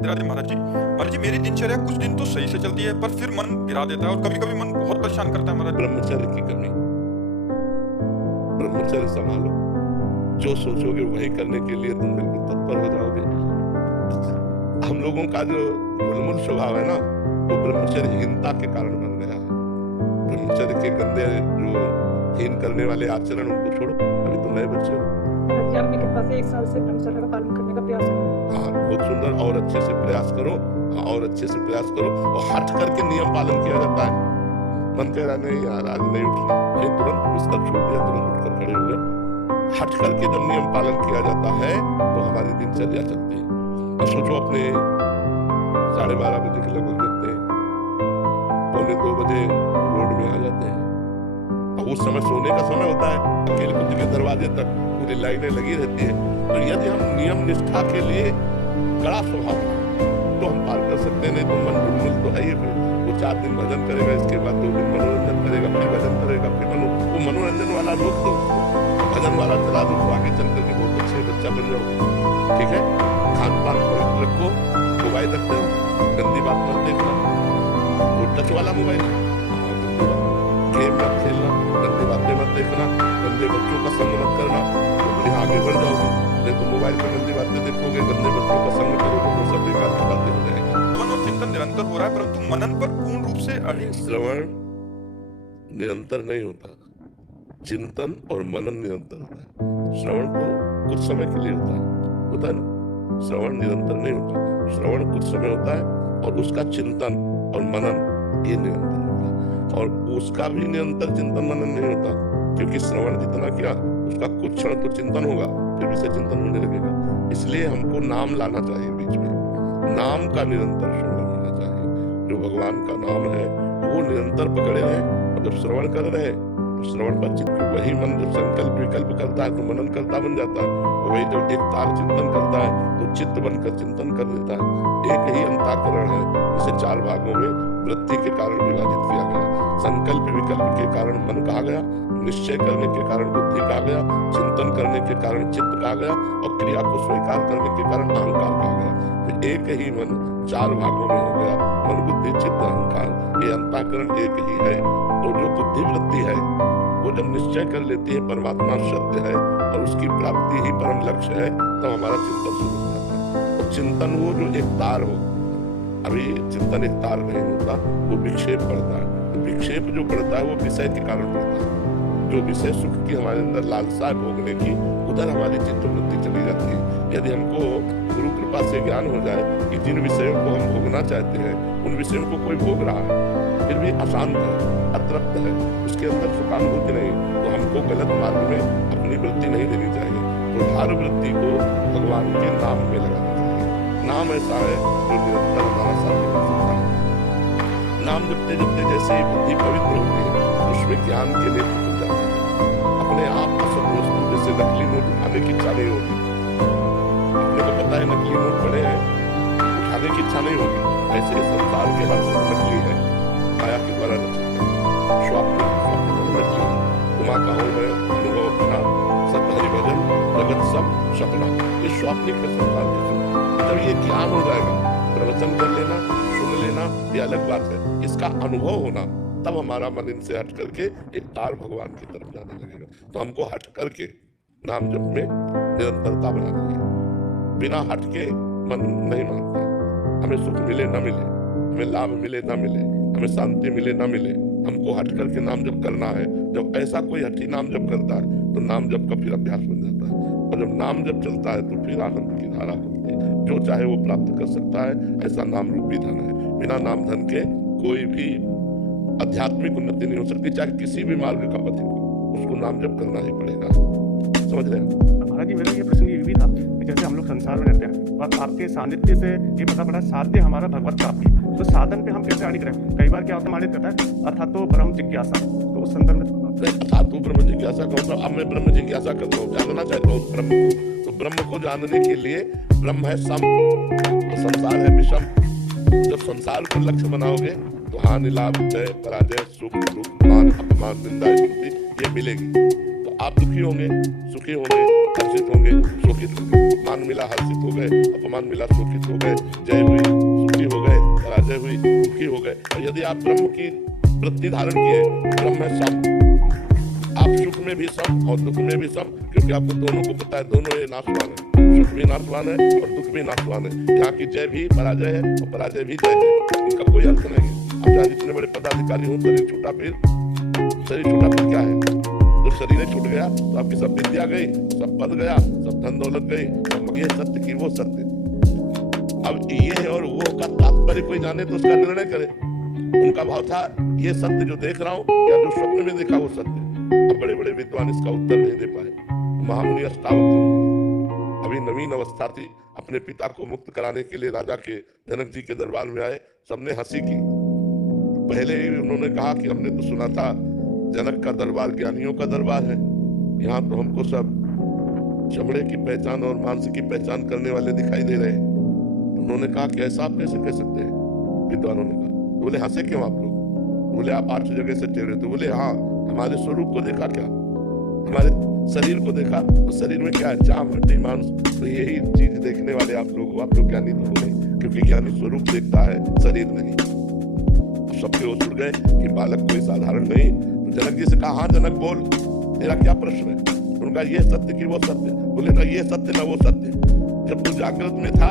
राधे महाराज जी मेरी दिनचर्या कुछ दिन तो सही से चलती है पर फिर मन गिरा देता है और कभी कभी मन बहुत परेशान करता है महाराज। ब्रह्मचर्य की कमी। ब्रह्मचर्य संभालो, जो सोचोगे वही करने के लिए तुम बिल्कुल तत्पर हो जाओगे। हम लोगों का जो मूल स्वभाव है ना, वो ब्रह्मचर्यहीनता के कारण बन गया है। ब्रह्मचर्य के गंदे जो हीन करने वाले आचरण उनको छोड़ो, अभी तुम नए बच्चे हो। अपनी कृपा से 1 साल से ब्रह्मचर्य का पालन करने का प्रयास करो। हाँ, बहुत सुंदर, और अच्छे से प्रयास करो। हाँ, और अच्छे से प्रयास करो। और हट करके नियम पालन किया जाता है। मन कह रहा नहीं यार आज नहीं उठना, नहीं, तुरंत बिस्तर छोड़ दिया, तुरंत उठकर खड़े हो गए। हट करके जब नियम पालन किया जाता है तो हमारी दिनचर्या चलती है। अब सोचो, अपने 12:30 बजे के लगभग जगते हैं, 1:45 बजे रोड में आ जाते हैं। अब उस समय सोने का समय होता है, अकेले खुद के दरवाजे तक पूरी लाइनें लगी रहती है। तो यदि हम नियम निष्ठा के लिए कड़ा स्वभाव तो हम पार कर सकते हैं, नहीं तो मन उन्मुल तो है ही। फिर वो 4 दिन भजन करेगा, इसके बाद 2 दिन मनोरंजन करेगा, फिर भजन करेगा, फिर वो मनोरंजन वाला रोक दो, भजन वाला चला दो, तो आगे चल करके बहुत अच्छे बच्चा बन जाओगे। ठीक है, खान पान पवित्र रखो, मोबाइल रखते हो, गंदी बात मत देखना, वो टच वाला मोबाइल, गेम मत खेलना, गंदी बातें मत देखना, गंदे बच्चों का संग मत करना, तो फिर आगे बढ़ जाओगे। नहीं तो मोबाइल पर गंदी बातें देखोगे, गंदे बच्चों का संग करोगे, तो सब बेकार की बातें हो जाएंगी। मन और चिंतन निरंतर हो रहा है परंतु मनन पर पूर्ण रूप से अड़े। श्रवण निरंतर नहीं होता, चिंतन और मनन निरंतर होता है। श्रवण तो कुछ समय के लिए होता है ना। श्रवण निरंतर नहीं होता, श्रवण कुछ समय होता है, और उसका चिंतन और मनन ये निरंतर होता है। और उसका भी निरंतर चिंतन मनन नहीं होता, क्योंकि श्रवण जितना किया उसका कुछ क्षण तो चिंतन होगा, फिर विषय चिंतन होने लगेगा। इसलिए हमको नाम लाना चाहिए बीच में, नाम का निरंतर श्रवण होना चाहिए। जो भगवान का नाम है वो निरंतर पकड़े रहे, और जब श्रवण कर रहे तो श्रवण पर चित्त, वही मन जब संकल्प विकल्प करता है तो मनन करता बन जाता है। वही जब एक तार चिंतन करता है तो चित्त बनकर चिंतन कर देता है। एक ही अंतःकरण है, इसे 4 भागों में वृत्ति के कारण विभाजित किया गया। संकल्प विकल्प के कारण मन कहा गया, निश्चय करने के कारण बुद्धि कहा गया, चिंतन करने के कारण चित्त कहा गया, और क्रिया को स्वीकार करने के कारण अहंकार कहा गया। तो एक ही मन 4 भागों में हो गया, मन बुद्धि चित्त अहंकार, ये अंतःकरण एक ही है। तो जो बुद्धि वृत्ति है वो जब निश्चय कर लेती है परमात्मा सत्य है और उसकी प्राप्ति ही परम लक्ष्य है, तो हमारा चिंतन शुरू हो जाता है। तो चिंतन वो जो एक तार हो, अभी चिंतन एक तार नहीं होता, वो विक्षेप पड़ता है। तो विक्षेप जो पड़ता है वो विषय के कारण पड़ता है। जो विषय सुख की हमारे अंदर लालसा भोगने की, उधर हमारी चित्त वृत्ति चली जाती है। यदि हमको गुरु कृपा से ज्ञान हो जाए कि जिन विषयों को हम भोगना चाहते हैं उन विषयों को कोई भोग रहा है, फिर भी अशांत है, अतृप्त है, उसके अंदर सुखानुभूति नहीं, तो हमको गलत मार्ग में अपनी वृत्ति नहीं देनी चाहिए। तो हर वृत्ति को भगवान के नाम में लगाना चाहिए। नाम ऐसा है जो निरंतर हमारा साथी बन सकता है। नाम जपते जपते जैसे ही बुद्धि पवित्र होती है, उसमें ज्ञान के नेत्र खुल जाते हैं। अपने आप का सब वस्तु, जैसे नकली नोट उठाने की इच्छा नहीं होगी, अपने को पता है नकली नोट पड़े हैं, उठाने की इच्छा नहीं होगी। ऐसे संसार के हर सुख नकली है, माया के द्वारा रचित है। स्वाप्निक नकली है, उमा का हूं मैं अनुभव अपना, सतहरि भजन जगत सब सपना, ये स्वाप्निक है संसार के सुख। जब ये ज्ञान हो जाएगा, प्रवचन कर लेना, सुन लेना, ये अलग बात है, इसका अनुभव होना, तब हमारा मन इनसे हट करके एक तार भगवान की तरफ जाने लगेगा। तो हमको हट करके नाम जप में निरंतरता बनानी है। बिना हट के मन नहीं मानता। हमें सुख मिले ना मिले, हमें लाभ मिले ना मिले, हमें शांति मिले ना मिले, हमको हट करके नाम जप करना है। जब ऐसा कोई हठी नाम जप करता है तो नाम जप का फिर अभ्यास बन जाता है, और जब नाम जप चलता है तो फिर आनंद की धारा होती है। जो चाहे वो प्राप्त कर सकता है, ऐसा नाम रूपी धन है। बिना नाम धन के कोई भी आध्यात्मिक उन्नति नहीं हो सकती, चाहे किसी भी मार्ग का पथिक हो, उसको नाम जप करना ही पड़ेगा। समझ रहे हैं? महाराज जी, मेरा ये प्रश्न ये भी था कि जैसे हम लोग संसार में रहते हैं और आपके सानिध्य से ये पता पड़ा साध्य हमारा भगवत प्राप्ति, तो साधन पे हम कैसे अड़िग रहे? कई बार क्या होता है, मानित करता है अथा तो ब्रह्म जिज्ञासा, तो उस संदर्भ में अथा तो ब्रह्म जिज्ञासा कहूँ, अब मैं ब्रह्म जिज्ञासा करता हूँ, जानना चाहता हूँ ब्रह्म को। तो ब्रह्म को जानने के लिए ब्रह्म है सम और संसार है विषम। जब संसार को लक्ष्य बनाओगे तो हानि लाभ जय पराजय सुख दुख मान अपमान निंदा स्तुति ये मिलेगी। तो आप दुखी होंगे, सुखी होंगे, हर्षित होंगे, शोकित होंगे। मान मिला हर्षित हो गए, अपमान मिला शोकित हो गए, जय हुई सुखी हो गए, पराजय हुई दुखी हो गए। और यदि आप ब्रह्म की वृत्ति धारण किए, ब्रह्म है सब, आप सुख में भी सम और दुख में भी सम, क्योंकि आपको दोनों को पता है, दोनों ये नाशवान है, सुख भी नाशवान है और दुख भी नाशवान है। यहाँ की जय भी पराजय है और पराजय भी जय है, इनका कोई अर्थ नहीं है। अब चाहे जितने बड़े पदाधिकारी हों, शरीर छूटा फिर क्या है? तो शरीर छूट गया तो आपकी सब विद्या गई, सब पद गया, सब धन दौलत गई। अब ये सत्य की वो सत्य, अब ये और वो का तात्पर्य कोई जाने तो उसका निर्णय करे। उनका भाव था ये सत्य जो देख रहा हूँ या जो स्वप्न में देखा वो सत्य। अब बड़े बड़े विद्वान इसका उत्तर नहीं दे पाए। महामुनि अष्टावक्र अभी नवीन अवस्था थी, अपने पिता को मुक्त कराने के लिए राजा के जनक जी के दरबार में आए। सबने हंसी की। पहले ही उन्होंने कहा कि हमने तो सुना था जनक का दरबार ज्ञानियों का दरबार है, यहाँ तो हमको सब चमड़े की पहचान और मांस की पहचान करने वाले दिखाई दे रहे हैं। उन्होंने कहा कि ऐसा आप कैसे कह सकते हैं? विद्वानों ने कहा। बोले हंसे क्यों आप लोग? बोले आप 8 जगह से टेढ़े थे। बोले हाँ, हमारे स्वरूप को देखा क्या? हमारे शरीर को देखा, तो शरीर में क्या है? चाम, हड्डी, मांस। तो यही चीज देखने वाले आप लोग हो। आप लोग ज्ञानी तो हो नहीं, क्योंकि ज्ञानी स्वरूप देखता है, शरीर नहीं। सबके होश उड़ गए कि बालक कोई साधारण नहीं। तो जनक जी से कहा, हाँ जनक बोल, तेरा क्या प्रश्न है? उनका ये सत्य कि वो सत्य? बोले ना ये सत्य ना वो सत्य। जब तू जागृत में था,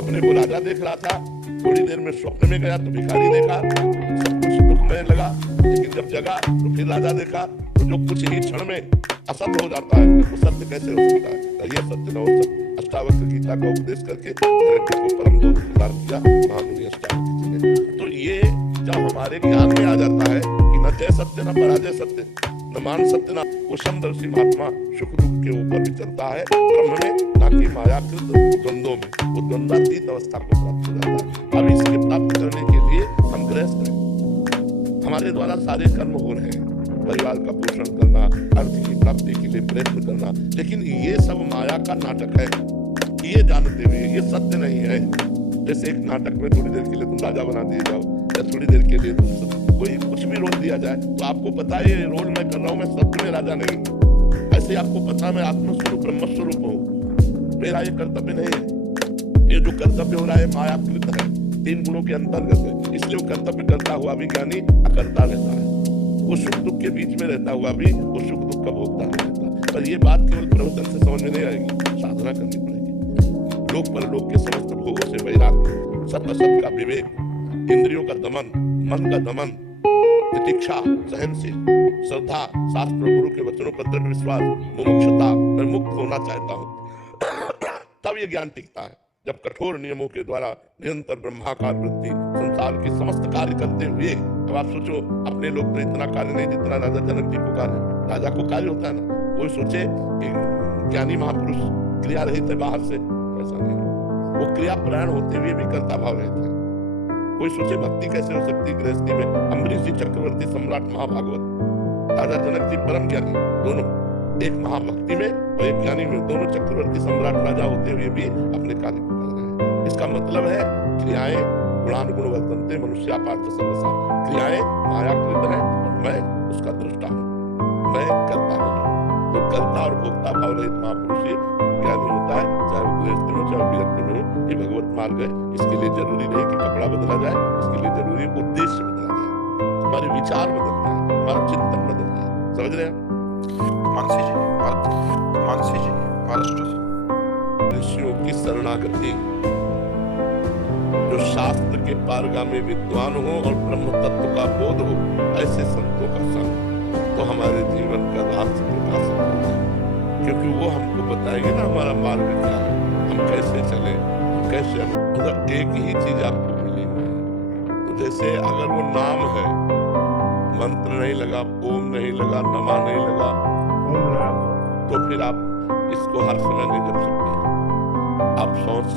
अपने को राजा देख रहा था, थोड़ी देर में स्वप्न में गया तो भिखारी देखा, सब कुछ दुखमय लगा। लेकिन जब जगा तो फिर राजा देखा, तो जो कुछ ही क्षण में असत्य हो जाता है वो सत्य कैसे हो सकता है? तो ये सत्य ना वो सत्य। अष्टावक्र गीता का उपदेश करके जनक जी को परम बोध प्रदान किया महामुनि अष्टावक्र जी ने। तो ये जब हमारे ज्ञान में आ जाता है कि न जय सत्य न पराजय सत्य, न मान सत्य न, वो समदर्शी महात्मा सुख दुख के ऊपर विचरता है ब्रह्म में, ना कि मायाकृत द्वंद्वों में। वो द्वंद्वातीत अवस्था को प्राप्त हो जाता है। अब इसके प्राप्त करने के लिए हम गृहस्थ हैं, हमारे द्वारा सारे कर्म हो रहे हैं, परिवार का पोषण करना, अर्थ की प्राप्ति के लिए प्रयत्न करना, लेकिन ये सब माया का नाटक है। ये जानते हुए ये सत्य नहीं है। जैसे एक नाटक में थोड़ी देर के लिए तुम राजा बना दिए जाओ, या थोड़ी देर के लिए तुम कोई कुछ भी रोल दिया जाए, तो आपको पता है ये रोल मैं कर रहा हूँ, मैं सत्य में राजा नहीं। ऐसे आपको पता है मैं आत्मस्वरूप ब्रह्मस्वरूप हूँ, मेरा ये कर्तव्य नहीं है। ये जो कर्तव्य हो रहा है मायाकृत है, 3 गुणों के अंतर्गत है। इसलिए वो कर्तव्य करता हुआ भी ज्ञानी अकर्ता रहता है। वो सुख दुख के बीच में रहता हुआ भी वो सुख दुख का भोगता नहीं रहता। पर ये बात केवल प्रवचन से समझ में नहीं आएगी, साधना करनी पड़ेगी। लोक परलोक के समस्त भोगों से वैराग्य, सत्य असत का विवेक, इंद्रियों का दमन, मन का दमन, प्रतीक्षा, सहनशील, श्रद्धा, शास्त्र गुरु के वचनों पर दृढ़ विश्वास, मुमुक्षुता, मैं मुक्त होना चाहता हूँ, तब ये ज्ञान टिकता है। जब कठोर नियमों के द्वारा निरंतर ब्रह्माकार वृत्ति संसार के समस्त कार्य करते हुए, अब आप सोचो अपने लोग तो इतना कार्य नहीं जितना राजा जनक जी को कार्य। राजा को कार्य होता है ना, कोई सोचे कि ज्ञानी महापुरुष क्रिया रहित है बाहर से, ऐसा नहीं। वो क्रिया प्राण होते हुए भी कर्ता भाव रहते हैं। कोई सोचे भक्ति कैसे हो सकती गृहस्थी में? अम्बरीश जी चक्रवर्ती सम्राट महाभागवत, राजा जनक जी परम ज्ञानी, दोनों, एक महाभक्ति में और एक ज्ञानी में, दोनों चक्रवर्ती सम्राट राजा होते हुए भी अपने कार्य को कर रहे हैं। इसका मतलब है क्रियाएं गुणानुगुण वर्तन्ते मनुष्या पार्थ सर्वसा। क्रियाएं मायाकृत है और मैं उसका दृष्टा हूँ, मैं करता हूँ। तो कर्ता और भोक्ता भाव रहित महापुरुष ज्ञानी होता है, चाहे वो गृहस्थ में चाहे विरक्त में हो। ये भगवत मार्ग है। इसके लिए जरूरी नहीं कि कपड़ा बदला जाए, इसके लिए जरूरी उद्देश्य बदला जाए, हमारे विचार बदलना है, हमारा चिंतन बदलना है। समझ रहे हैं? मानसी जी महाराष्ट्र से। ऋषियों की शरणागति, जो शास्त्र के पारगामी विद्वान हो और ब्रह्म तत्व का बोध हो, ऐसे संतों का संग तो हमारे जीवन का रास्ता प्रकाशित होता है। क्योंकि वो हमको बताएंगे ना हमारा मार्ग क्या है, हम कैसे चले, कैसे। मतलब एक ही चीज आपको मिली है। तो जैसे अगर वो नाम है, मंत्र नहीं लगा, ओम नहीं लगा, नमा नहीं लगा, तो फिर आप इसको हर समय नहीं जप सकते। आप शौच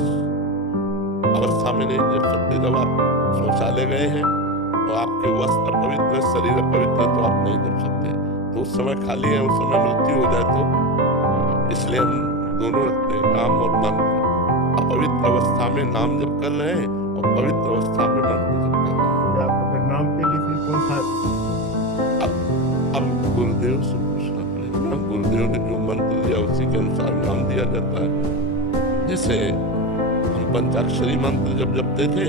अवस्था में नहीं जप सकते। जब आप शौचालय गए हैं तो आपके वस्त्र पवित्र, शरीर पवित्र, तो आप नहीं जप सकते। तो उस समय खाली है, उस समय मृत्यु हो जाए तो, इसलिए हम दोनों रखते हैं, नाम और मंत्र। अपवित्र अवस्था में नाम जप कर रहे हैं और पवित्र अवस्था में मंत्र जप कर रहे हैं। नाम के लिए कौन सा? अब गुरुदेव से पूछना ना गुरुदेव ने जो मंत्र दिया उसी के अनुसार नाम दिया जाता है। जैसे हम पंचाक्षरी मंत्र जब जपते थे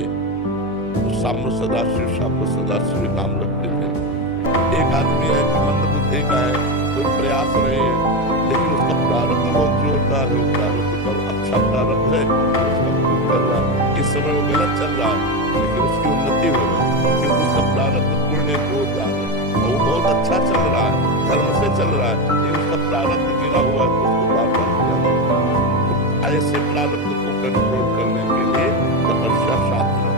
तो साम्य सदाशिव नाम रखते थे। एक आदमी है कि मंद बुद्धि का है, कोई प्रयास रहे लेकिन उसका प्रारब्ध बहुत जोरदार है, प्रारब्ध पर अच्छा प्रारब्ध है तो उसका भोग कर रहा है। इस समय वो गलत चल रहा है लेकिन उसकी उन्नति हो रही है क्योंकि उसका प्रारब्ध पुण्य जोरदार है और वो बहुत अच्छा चल रहा है, धर्म से चल रहा है, लेकिन उसका प्रारब्ध गिरा हुआ है तो उसको बार-बार किया जाता है। तो ऐसे प्रारब्ध को कंट्रोल करने के लिए तपस्या साधना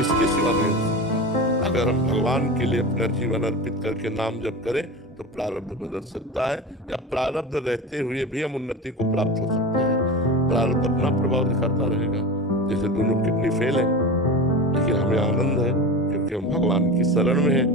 इसके सिवा नहीं हो सकता। अगर हम भगवान के लिए अपना जीवन अर्पित करके नाम जप करें तो प्रारब्ध बदल सकता है, या प्रारब्ध रहते हुए भी हम उन्नति को प्राप्त हो सकते हैं। प्रारब्ध अपना प्रभाव दिखाता रहेगा। जैसे दोनों किडनी फेल है लेकिन हमें आनंद है क्योंकि हम भगवान की शरण में हैं,